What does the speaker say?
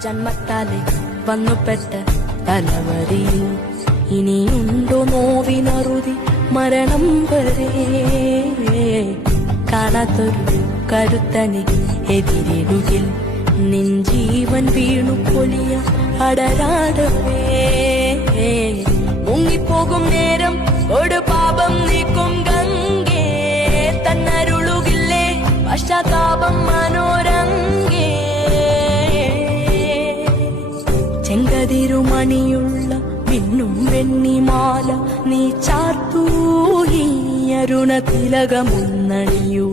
ജന്മത്താലെ വന്നുപെട്ട തലവരിയിൽ ഇനിയുണ്ടോ നോവിനറുതി മരണം വരെ? കാണാത്തൊരു കരുത്തനെ എതിരിടുകിൽ നിൻ ജീവൻ വീണു പൊലിയ അടരാടവേ മുങ്ങിപ്പോകും നേരം ഒരു പാപം നീക്കും ഗംഗേ. തന്നരുളുകില്ലേ പശ്ചാത്താപം മനോരംഗേ ചെങ്കതിരുമണിയുള്ള മിന്നും വെണ്ണിമാല നീ ചാർത്തൂ ഈ അരുണ തിലകമുന്നണിയൂ